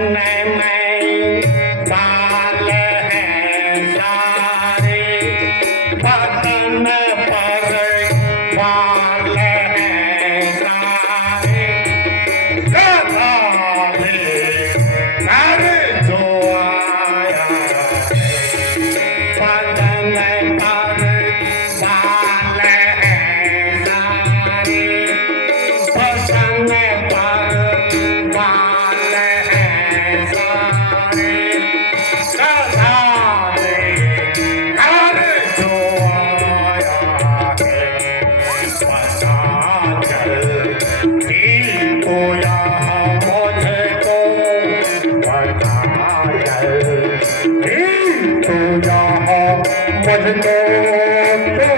में बाल है सारे, बदन पर बाल है सारे, गधा भी घर जो आया है, बदन पर बाल है सारे, बदन पर बाल है सारे, गधा भी घर जो आया है, पता चलती तो यहाँ मुझको, पता चलती तो यहाँ मुझको,